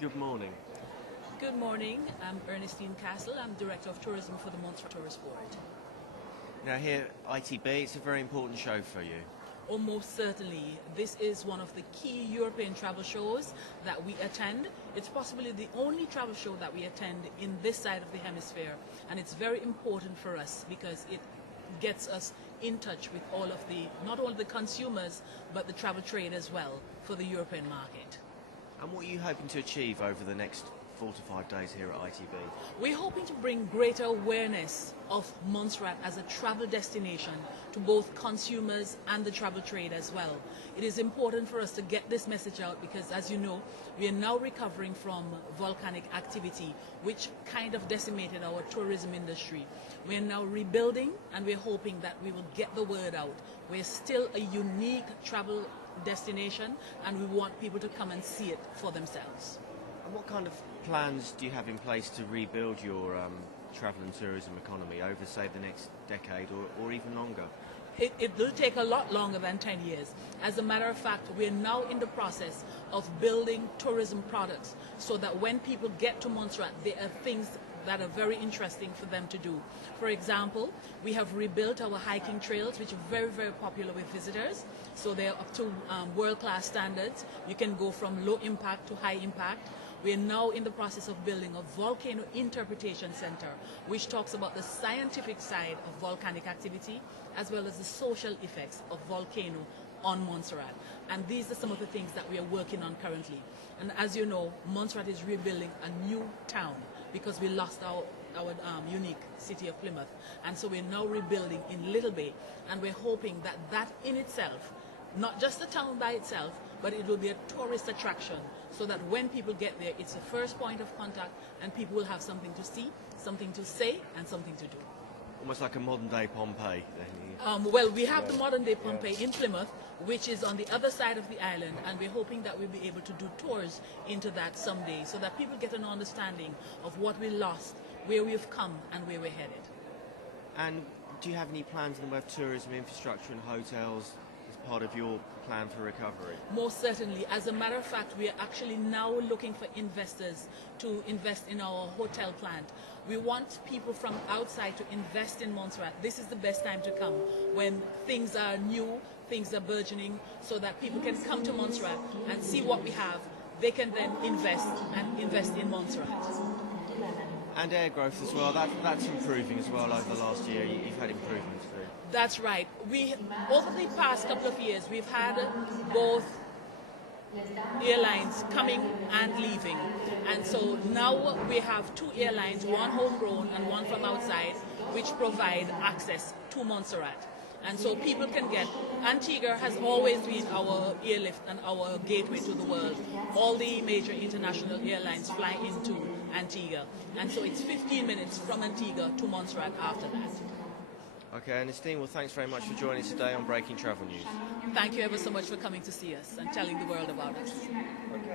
Good morning. Good morning, I'm Ernestine Cassell. I'm Director of Tourism for the Montseeat Tourist Board. Now here, ITB, it's a very important show for you. Almost certainly, this is one of the key European travel shows that we attend. It's possibly the only travel show that we attend in this side of the hemisphere, and it's very important for us because it gets us in touch with all of the, not only the consumers, but the travel trade as well for the European market. And what are you hoping to achieve over the next 4 to 5 days here at ITB? We're hoping to bring greater awareness of Montserrat as a travel destination to both consumers and the travel trade as well. It is important for us to get this message out because, as you know, we are now recovering from volcanic activity, which kind of decimated our tourism industry. We are now rebuilding, and we're hoping that we will get the word out. We're still a unique travel destination, and we want people to come and see it for themselves. And what kind of plans do you have in place to rebuild your travel and tourism economy over, say, the next decade or even longer? It will take a lot longer than 10 years. As a matter of fact, we're now in the process of building tourism products so that when people get to Montserrat, there are things that are very interesting for them to do. For example, we have rebuilt our hiking trails, which are very, very popular with visitors. So they're up to world-class standards. You can go from low impact to high impact. We are now in the process of building a volcano interpretation center, which talks about the scientific side of volcanic activity, as well as the social effects of volcano on Montserrat. And these are some of the things that we are working on currently. And as you know, Montserrat is rebuilding a new town because we lost our unique city of Plymouth. And so we're now rebuilding in Little Bay, and we're hoping that that in itself, not just the town by itself, but it will be a tourist attraction so that when people get there, it's the first point of contact and people will have something to see, something to say, and something to do. Almost like a modern-day Pompeii. Well, we have the modern-day Pompeii in Plymouth, which is on the other side of the island, and we're hoping that we'll be able to do tours into that someday so that people get an understanding of what we lost, where we've come, and where we're headed. And do you have any plans in the way of tourism infrastructure and hotels as part of your plan for recovery? Most certainly. As a matter of fact, we are actually now looking for investors to invest in our hotel plant. We want people from outside to invest in Montserrat. This is the best time to come when things are new, things are burgeoning, so that people can come to Montserrat and see what we have. They can then invest in Montserrat. And air growth as well, that's improving as well over the last year. You've had improvements too. That's right. Over the past couple of years, we've had both airlines coming and leaving. And so now we have 2 airlines, one homegrown and one from outside, which provide access to Montserrat. And so people can get, Antigua has always been our airlift and our gateway to the world. All the major international airlines fly into Antigua. And so it's 15 minutes from Antigua to Montserrat after that. Okay, Ernestine, well, thanks very much for joining us today on Breaking Travel News. Thank you ever so much for coming to see us and telling the world about us. Okay.